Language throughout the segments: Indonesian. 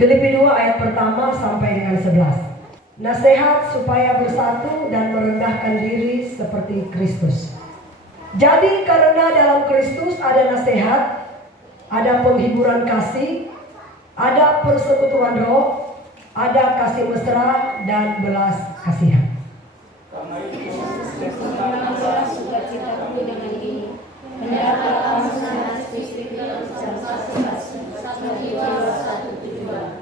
Filipi 2 ayat pertama sampai dengan 11. Nasihat supaya bersatu dan merendahkan diri seperti Kristus. Jadi karena dalam Kristus ada nasihat, ada penghiburan kasih, ada persekutuan roh, ada kasih mesra dan belas kasihan. Karena itu, bersenang-senanglah sukacitaku dengan ini. Hendaklah kamu senantiasa berpikir satu jiwa satu tujuan.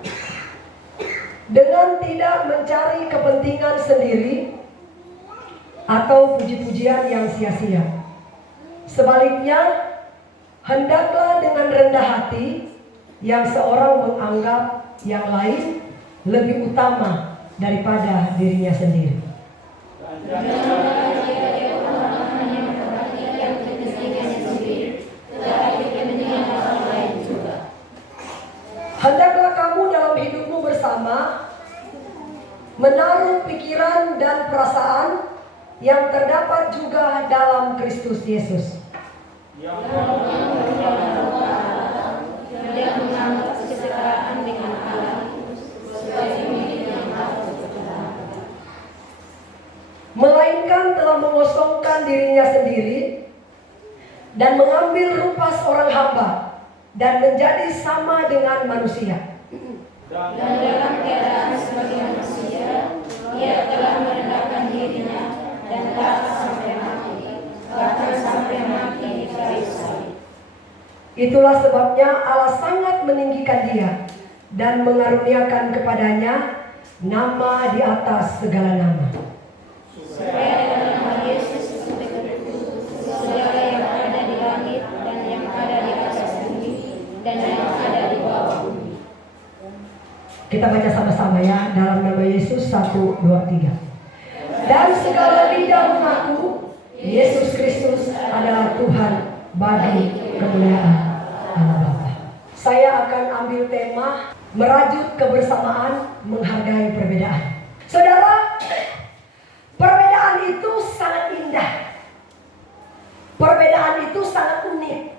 Dengan tidak mencari kepentingan sendiri atau puji-pujian yang sia-sia. Sebaliknya, hendaklah dengan rendah hati yang seorang menganggap yang lain lebih utama daripada dirinya sendiri. Janganlah dia orang hanya memperhatikan kepentingannya sendiri, tetapi kepentingan orang lain juga. Hendaklah kamu dalam hidupmu bersama menaruh pikiran dan perasaan yang terdapat juga dalam Kristus Yesus. Yang tidak menganggap kesetaraan dengan Allah sebagai milik yang harus dipertahankan, Melainkan telah mengosongkan dirinya sendiri dan mengambil rupa seorang hamba dan menjadi sama dengan manusia. dan dalam keadaan sebagai manusia, ia telah merendahkan dirinya dan taat sampai mati, bahkan sampai mati di kayu salib. Itulah sebabnya Allah sangat meninggikan dia dan mengaruniakan kepadanya nama di atas segala nama. Supaya dalam nama Yesus segala yang ada di langit dan yang ada di atas bumi dan yang ada di bawah bumi. Kita baca sama-sama ya, dalam nama Yesus, 1, 2, 3. Dan segala lidah mengaku Yesus Kristus adalah Tuhan bagi kemuliaan Allah Bapa. Saya akan ambil tema merajut kebersamaan, menghargai perbedaan. Saudara, perbedaan itu sangat indah. Perbedaan itu sangat unik.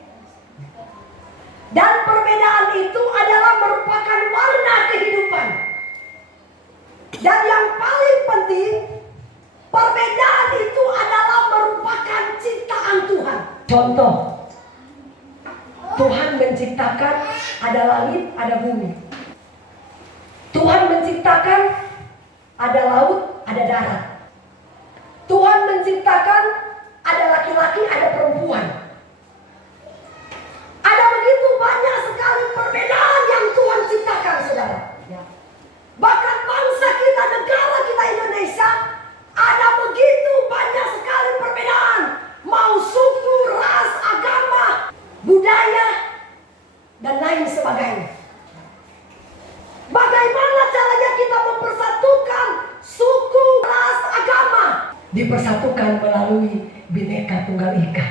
Dan perbedaan itu adalah merupakan warna kehidupan. Dan yang paling penting, perbedaan itu adalah merupakan ciptaan Tuhan. Contoh, Tuhan menciptakan ada langit, ada bumi. Tuhan menciptakan ada laut, ada darat. Tuhan menciptakan ada laki-laki, ada perempuan. Ada begitu banyak sekali perbedaan yang Tuhan ciptakan, saudara. Bahkan bangsa kita, negara kita Indonesia, ada begitu banyak sekali perbedaan. Mau suku, ras, agama, budaya, dan lain sebagainya. Bagaimana caranya kita mempersatukan suku, ras, agama? Dipersatukan melalui Bhinneka Tunggal Ika.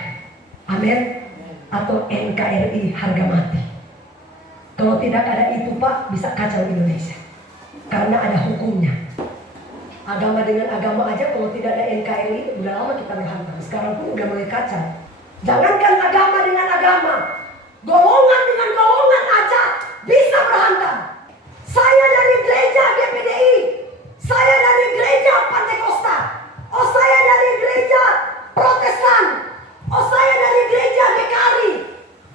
Amin. Atau NKRI harga mati. Kalau tidak ada itu Pak, bisa kacau Indonesia. Karena ada hukumnya. Agama dengan agama aja kalau tidak ada NKRI, udah lama kita berhantam. Sekarang pun udah mulai kacau. Jangankan agama dengan agama, golongan dengan golongan aja bisa berhantam. Saya dari gereja GPDI, saya dari gereja Pantekosta, oh saya dari gereja Protestan, oh saya dari gereja GKRI,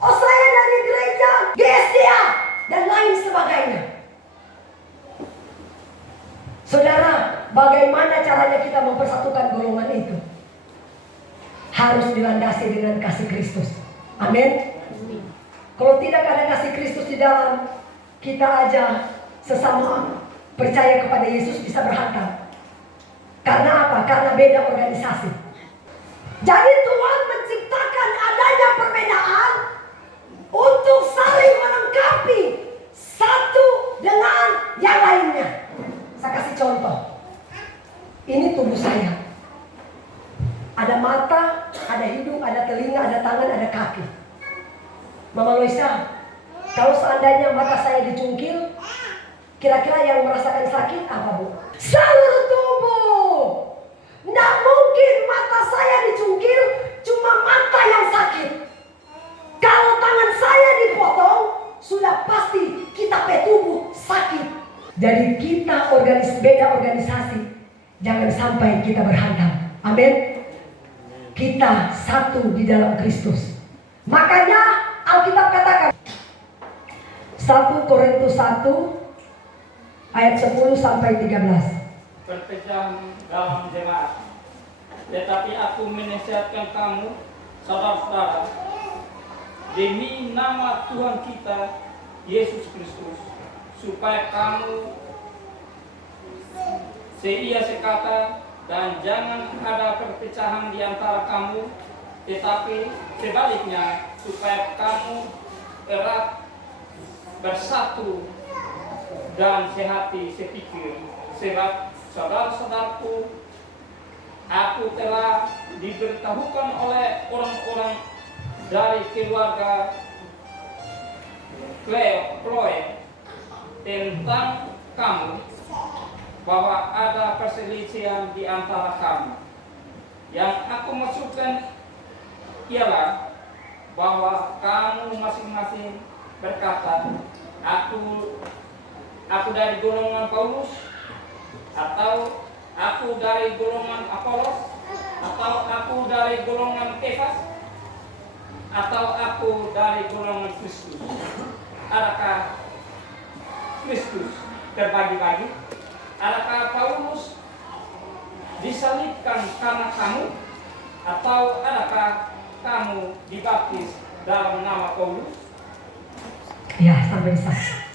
oh saya dari gereja GSDA, dan lain sebagainya. Saudara, bagaimana caranya kita mempersatukan golongan itu? Harus dilandasi dengan kasih Kristus. Amin. Kalau tidak ada kasih Kristus di dalam, kita aja sesama percaya kepada Yesus bisa berhantam. Karena apa? Karena beda organisasi. Jadi Tuhan menciptakan adanya perbedaan untuk saling melengkapi satu dengan yang lainnya. Saya kasih contoh. Ini tubuh saya. Ada mata, ada hidung, ada telinga, ada tangan, ada kaki. Mama Loisa, kalau seandainya mata saya dicungkil, kira-kira yang merasakan sakit apa, Bu? Seluruh tubuh. Nggak mungkin mata saya dicungkil, cuma mata yang sakit. Kalau tangan saya dipotong, sudah pasti kita tubuh sakit. Jadi kita beda organisasi, jangan sampai kita berhantam. Amin. Kita satu di dalam Kristus. Makanya Alkitab katakan 1 Korintus 1 ayat 10 sampai 13. Perpecahan dalam jemaat. Tetapi aku menasihatkan kamu, saudara-saudara, demi nama Tuhan kita Yesus Kristus, supaya kamu seia sekata dan jangan ada perpecahan di antara kamu, tetapi sebaliknya supaya kamu erat bersatu dan sehati sepikir. Sebab saudara-saudaraku, aku telah diberitahukan oleh orang-orang dari keluarga Chloe tentang kamu, bahwa ada perselisihan di antara kamu. Yang aku maksudkan ialah bahwa kamu masing-masing berkata, aku dari golongan Paulus, atau aku dari golongan Apolos, atau aku dari golongan Kefas, atau aku dari golongan Kristus. Adakah Kristus terbagi-bagi? Adakah Paulus disalibkan karena kamu? Atau adakah kamu dibaptis dalam nama Paulus? Ya, sampai sana.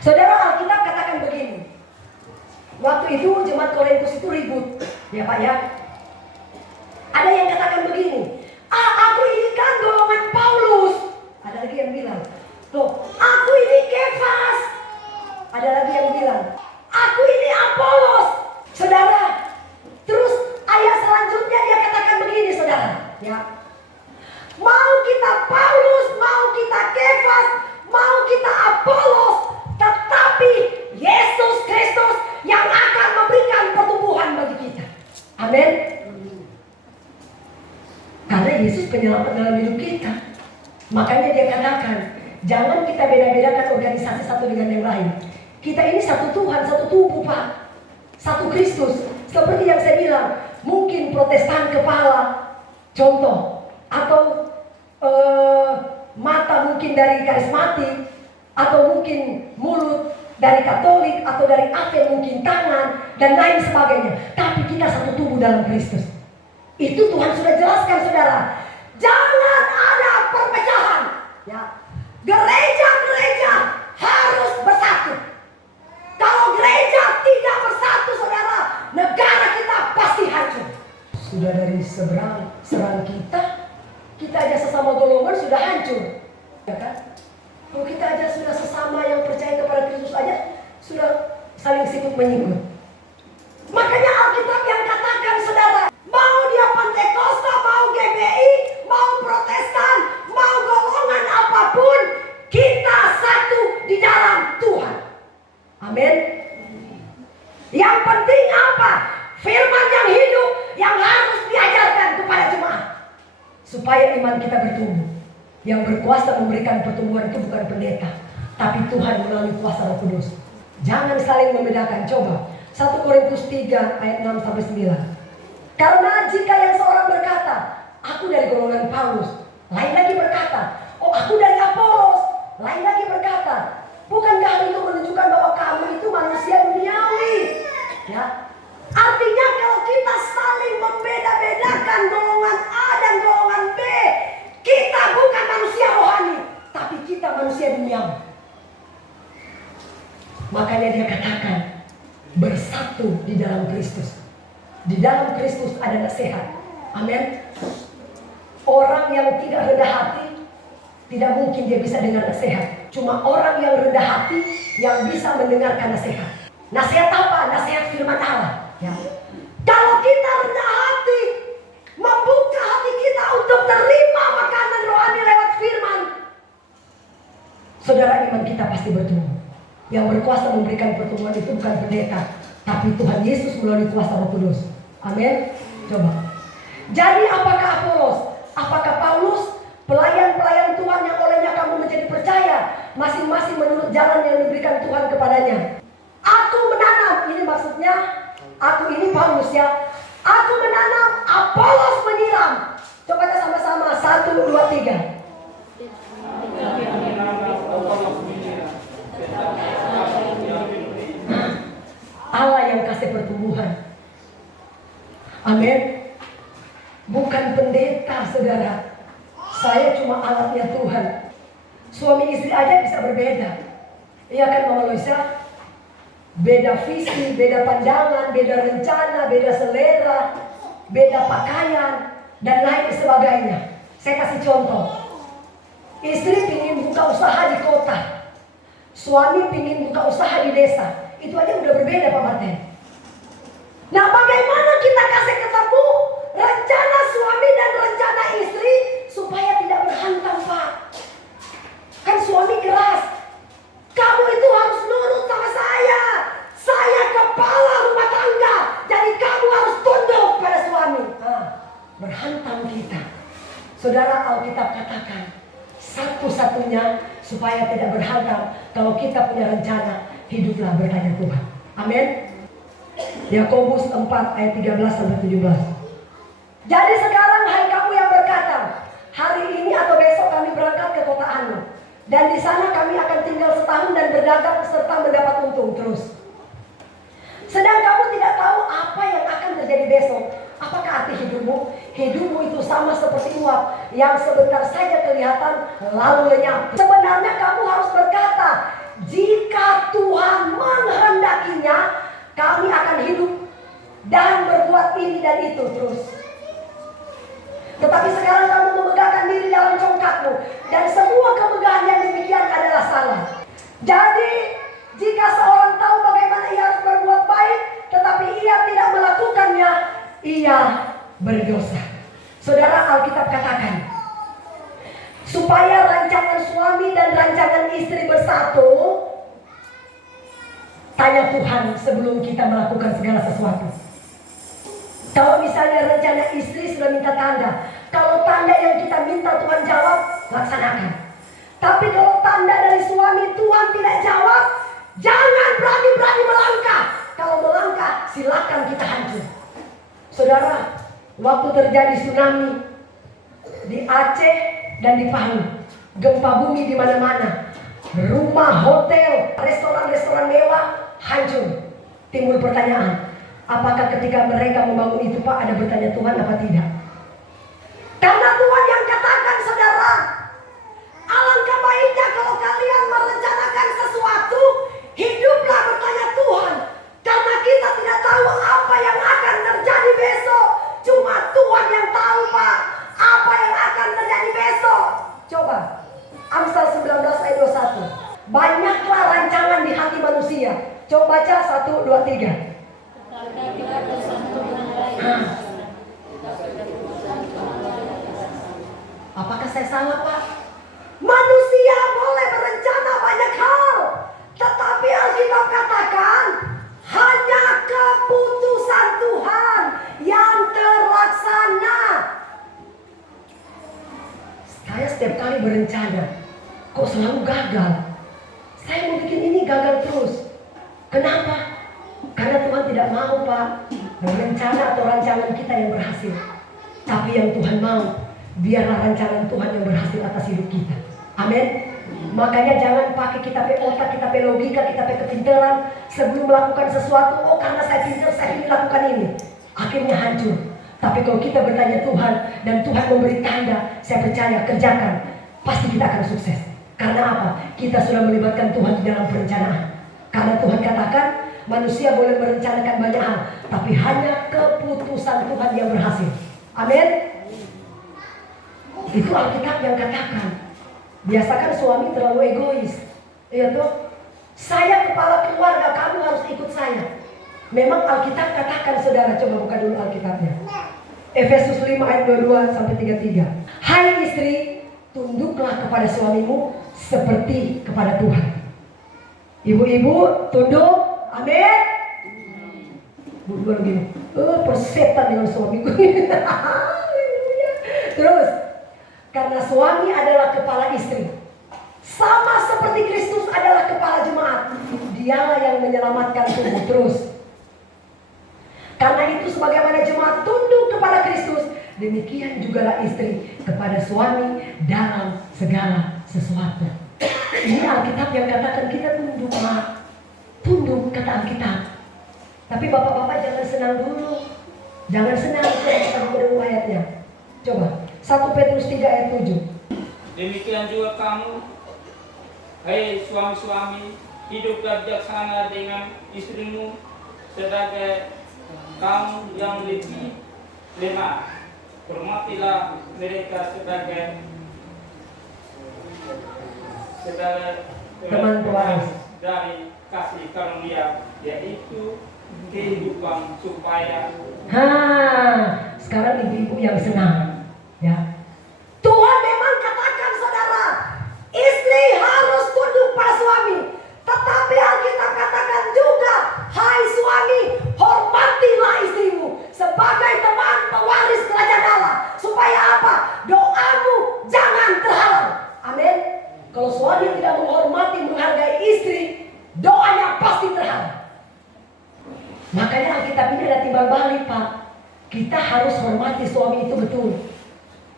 Saudara, Alkitab katakan begini. Waktu itu jemaat Korintus itu ribut, ya Pak ya. Ada yang katakan begini, aku ini kan golongan Paulus. Ada lagi yang bilang, loh, aku ini Kefas. Ada lagi yang bilang, aku ini Apolos. Saudara, terus ayat selanjutnya dia katakan begini, saudara, ya. Mau kita Paulus, mau kita Kefas, mau kita Apolos, tetapi Yesus Kristus yang akan memberikan pertumbuhan bagi kita. Amin. Karena Yesus penyelamat dalam hidup kita. Makanya dia katakan, jangan kita beda-bedakan organisasi satu dengan yang lain. Kita ini satu Tuhan, satu tubuh Pak. Satu Kristus. Seperti yang saya bilang, mungkin Protestan kepala, contoh, atau mata mungkin dari karismatik, atau mungkin mulut dari Katolik, atau dari Advent mungkin tangan, dan lain sebagainya. Tapi kita satu tubuh dalam Kristus. Itu Tuhan sudah jelaskan, saudara. Jangan ada perpecahan. Ya, gereja-gereja harus bersatu. Kalau gereja tidak bersatu, saudara, negara kita pasti hancur. Sudah dari serang kita aja sesama golongan sudah hancur, ya kan? Kalau kita aja sudah sesama yang percaya kepada Kristus aja sudah saling sikut menyikut. Makanya Alkitab yang katakan, saudara, mau dia Pentakosta, mau GBI, mau Protestan, mau golongan apapun, kita satu di dalam Tuhan. Amin. Yang penting apa? Firman yang hidup yang harus diajarkan kepada jemaat, supaya iman kita bertumbuh. Yang berkuasa memberikan pertumbuhan itu bukan pendeta, tapi Tuhan melalui kuasa Roh Kudus. Jangan saling membedakan. Coba 1 Korintus 3 ayat 6 sampai 9. Karena jika yang seorang berkata, aku dari golongan Paulus, lain lagi berkata, oh aku dari Apolos, lain lagi berkata, bukankah hal itu menunjukkan bahwa kamu itu manusia duniawi? Ya. Artinya kalau kita saling membeda-bedakan golongan A dan golongan B, kita bukan manusia rohani, tapi kita manusia duniawi. Makanya dia katakan, bersatu di dalam Kristus. Di dalam Kristus ada nasihat. Amin. Orang yang tidak rendah hati, tidak mungkin dia bisa dengar nasihat. Cuma orang yang rendah hati yang bisa mendengarkan nasihat. Nasihat apa? Nasihat firman Allah. Ya. Kalau kita rendah hati, membuka hati kita untuk terima makanan rohani lewat firman, saudara, iman kita pasti bertumbuh. Yang berkuasa memberikan pertumbuhan itu bukan pendeta, tapi Tuhan Yesus melalui kuasa Roh Kudus. Amin. Coba. Jadi apakah Apolos, apakah Paulus, Pelayan-pelayan Tuhan yang olehnya kamu menjadi percaya, masing-masing menurut jalan yang diberikan Tuhan kepadanya. Aku menanam, ini maksudnya aku ini Paulus ya. Aku menanam, Apolos menyiram. Coba kita sama-sama 1, 2, 3. Allah yang kasih pertumbuhan. Amin. Bukan pendeta, saudara. Saya cuma alatnya Tuhan. Suami istri aja bisa berbeda. Iya kan Mama Loisa? Beda visi, beda pandangan, beda rencana, beda selera, beda pakaian, dan lain sebagainya. Saya kasih contoh. Istri ingin buka usaha di kota, suami ingin buka usaha di desa. Itu aja udah berbeda Pak Martin. Nah, bagaimana kita kasih ketemu rencana suami dan rencana istri supaya tidak berhantam, Pak? Kan suami keras. Kamu itu harus nurut sama saya. Saya kepala rumah tangga. Jadi kamu harus tunduk pada suami. Berhantam kita. Saudara, Alkitab katakan, satu-satunya supaya tidak berhantam, kalau kita punya rencana, hiduplah bertanya Tuhan. Amin. Yakobus 4 ayat 13-17. Jadi sekarang hai kamu yang berkata, hari ini atau besok kami berangkat ke kota Anu, dan di sana kami akan tinggal setahun dan berdagang serta mendapat untung terus. Sedang kamu tidak tahu apa yang akan terjadi besok. Apakah arti hidupmu? Hidupmu itu sama seperti uap yang sebentar saja kelihatan lalu lenyap. Sebenarnya kamu harus berkata, jika Tuhan menghendakinya, kami akan hidup dan berbuat ini dan itu terus. Tetapi sekarang kamu memegahkan diri dalam congkakmu, dan semua kemegahan yang demikian adalah salah. Jadi jika seorang tahu bagaimana ia harus berbuat baik, tetapi ia tidak melakukannya, ia berdosa. Saudara, Alkitab katakan, supaya rancangan suami dan rancangan istri bersatu, tanya Tuhan sebelum kita melakukan segala sesuatu. Kalau misalnya rencana istri sudah minta tanda, kalau tanda yang kita minta Tuhan jawab, laksanakan. Tapi kalau tanda dari suami Tuhan tidak jawab, jangan berani-berani melangkah. Kalau melangkah, silakan kita hancur. Saudara, waktu terjadi tsunami di Aceh dan di Palu, gempa bumi di mana-mana, rumah, hotel, restoran-restoran mewah hancur. Timbul pertanyaan, apakah ketika mereka membangun itu Pak ada bertanya Tuhan apa tidak? Karena Tuhan yang katakan, saudara, alangkah baiknya kalau kalian merencanakan sesuatu, hiduplah bertanya Tuhan. Karena kita tidak tahu apa yang akan terjadi besok. Cuma Tuhan yang tahu Pak, apa yang akan terjadi besok. Coba, Amsal 19 ayat 21. Banyaklah rancangan di hati manusia. Coba baca 1, 2, 3. Apakah saya salah Pak? Manusia boleh berencana banyak hal, tetapi Alkitab katakan hanya keputusan Tuhan yang terlaksana. Saya setiap kali berencana, kok selalu gagal. Saya mau bikin ini gagal terus. Kenapa? Karena Tuhan tidak mau Pak rencana atau rancangan kita yang berhasil. Tapi yang Tuhan mau, biarlah rancangan Tuhan yang berhasil atas hidup kita. Amin. Makanya jangan pakai kita pe otak, kita pe logika, kita pe kepintaran sebelum melakukan sesuatu. Oh karena saya pintar, saya ingin lakukan ini. Akhirnya hancur. Tapi kalau kita bertanya Tuhan dan Tuhan memberi tanda, saya percaya kerjakan, pasti kita akan sukses. Karena apa? Kita sudah melibatkan Tuhan di dalam perencanaan. Karena Tuhan katakan manusia boleh merencanakan banyak hal, tapi hanya keputusan Tuhan yang berhasil. Amin. Itu Alkitab yang katakan. Biasakan suami terlalu egois. Iya tuh. Saya kepala keluarga, kamu harus ikut saya. Memang Alkitab katakan, saudara, coba buka dulu Alkitabnya. Efesus 5 ayat 22-33. Hai istri, tunduklah kepada suamimu seperti kepada Tuhan. Ibu-ibu tunduk. Amin. Bu begini. Persetan dengan suamiku. Terus, Karena suami adalah kepala istri. Sama seperti Kristus adalah kepala jemaat. Dialah yang menyelamatkan tubuh terus. Karena itu sebagaimana jemaat tunduk kepada Kristus, demikian jugalah istri kepada suami dalam segala sesuatu. Ini Alkitab yang katakan kita tunduk, Mak. Tunduk kata Alkitab. Tapi bapak-bapak jangan senang dulu. Jangan senang, kita dulu ayatnya. Coba 1 Petrus 3 ayat 7. Demikian juga kamu, hai suami-suami, hiduplah bijaksana dengan istrimu sebagai kamu yang lebih lemah. Hormatilah mereka sebagai teman pewaris dari kasih karunia, yaitu kehidupan supaya. Sekarang ibu-ibu yang senang, ya. Tuhan memang katakan saudara, istri harus tunduk pada suami. Tetapi Alkitab katakan juga, hai suami, hormatilah istrimu sebagai teman pewaris kerajaan Allah. Supaya apa? Doamu jangan terhalang. Amin. Kalau suami tidak menghormati, menghargai istri, doanya pasti terhalang. Makanya Alkitab ini ada timbal balik, Pak. Kita harus hormati suami itu betul.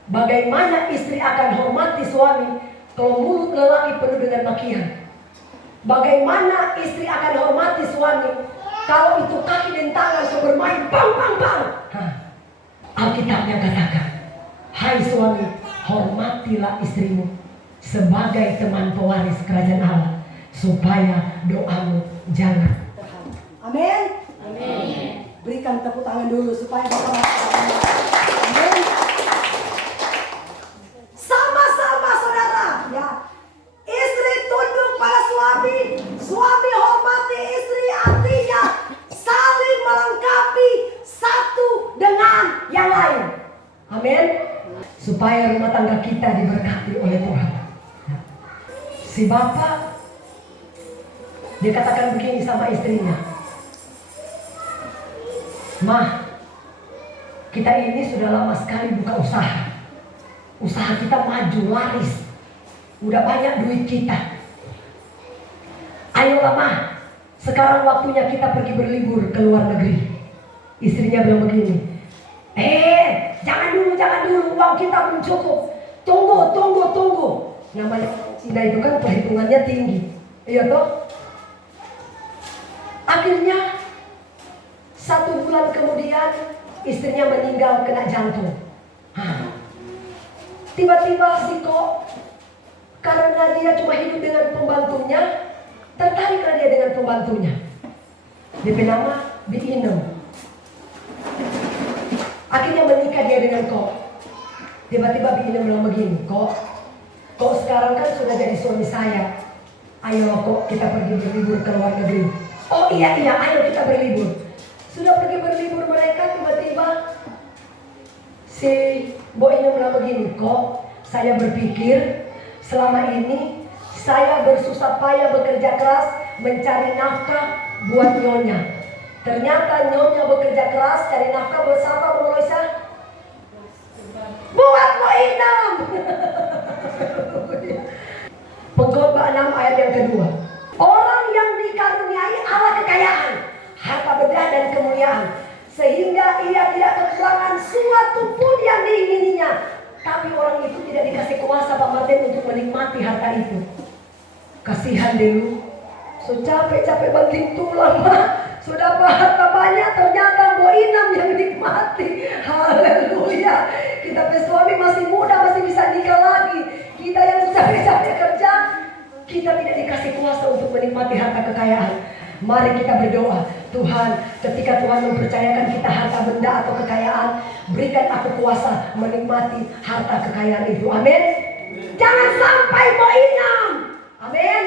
Bagaimana istri akan hormati suami kalau mulut lelaki penuh dengan makian? Bagaimana istri akan hormati suami kalau itu kaki dan tangan sudah bermain bang bang bang? Alkitabnya katakan, hai suami, hormatilah istrimu sebagai teman pewaris kerajaan Allah, supaya doamu jangan terhalang. Amin. Amin. Berikan tepuk tangan dulu supaya bapak. Amin. Sama-sama saudara, ya. Istri tunduk pada suami, suami hormati istri, artinya saling melengkapi satu dengan yang lain. Amin. Supaya rumah tangga kita diberkati oleh Tuhan. Si bapak dia katakan begini sama istrinya, Mah, kita ini sudah lama sekali buka usaha. Usaha kita maju, laris. Udah banyak duit kita. Ayolah Mah, sekarang waktunya kita pergi berlibur ke luar negeri. Istrinya bilang begini, jangan dulu, uang kita belum cukup. Tunggu. Namanya Cina itu kan perhitungannya tinggi. Iya toh? Akhirnya 1 bulan kemudian istrinya meninggal kena jantung. Tiba-tiba si Kok, karena dia cuma hidup dengan pembantunya, tertariklah dia dengan pembantunya. Dia bernama Bi Inem. Akhirnya menikah dia dengan Kok. Tiba-tiba Bi Inem bilang begini, Kok sekarang kan sudah jadi suami saya. Ayo Kok kita pergi berlibur ke luar negeri. Oh iya, ayo kita berlibur. Sudah pergi berlibur mereka, tiba-tiba si Bo Inem bilang begini, Kok saya berpikir selama ini saya bersusah payah bekerja keras mencari nafkah buat nyonya. Ternyata nyonya bekerja keras cari nafkah buat siapa, Bu Loisa? Buat Bo Inem. Pengkhotbah 6 ayat yang kedua. Orang yang dikaruniai Allah kekayaan, harta benda dan kemuliaan, sehingga ia tidak kekurangan suatu pun yang diingininya. Tapi orang itu tidak dikasih kuasa Pak Martin untuk menikmati harta itu. Kasihan dulu, so capek-capek banting tulang, sudah harta banyak, ternyata Bo Inem yang nikmati. Haleluya. Kita suami masih muda, masih bisa nikah lagi. Kita yang capek-capek kerja, kita tidak dikasih kuasa untuk menikmati harta kekayaan. Mari kita berdoa, Tuhan, ketika Tuhan mempercayakan kita harta benda atau kekayaan, berikan aku kuasa menikmati harta kekayaan itu. Amin. Jangan sampai Bo Inem. Amin.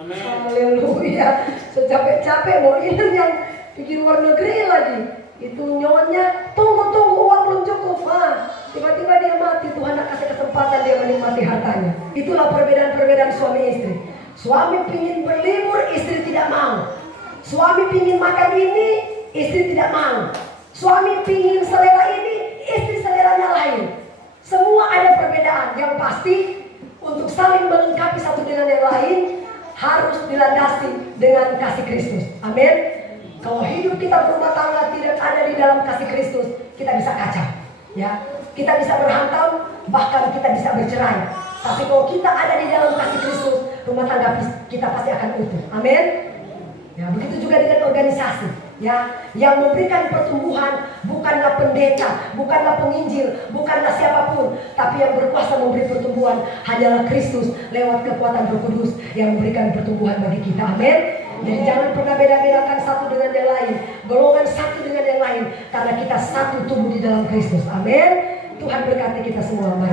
Haleluya. Secapek-capek Bo Inem yang pergi luar negeri lagi, itu nyonya tunggu uang belum cukup. Tiba-tiba dia mati, Tuhan nak kasih kesempatan dia menikmati hartanya. Itulah perbedaan suami istri. Suami pingin berlibur, istri tidak mau. Suami pingin makan ini, istri tidak mau. Suami pingin selera ini, istri seleranya lain. Semua ada perbedaan. Yang pasti untuk saling melengkapi satu dengan yang lain harus dilandasi dengan kasih Kristus. Amin. Kalau hidup kita berumah tangga tidak ada di dalam kasih Kristus, kita bisa kacau. Ya, kita bisa berhantam, bahkan kita bisa bercerai. Tapi kalau kita ada di dalam kasih Kristus, rumah tangga kita pasti akan utuh. Amin. Ya, begitu juga dengan organisasi, ya, yang memberikan pertumbuhan bukanlah pendeta, bukanlah penginjil, bukanlah siapapun, tapi yang berkuasa memberi pertumbuhan hanyalah Kristus lewat kekuatan Roh Kudus yang memberikan pertumbuhan bagi kita. Amin. Jadi jangan pernah beda-bedakan satu dengan yang lain, golongan satu dengan yang lain, karena kita satu tubuh di dalam Kristus. Amin. Tuhan berkati kita semua. Mari.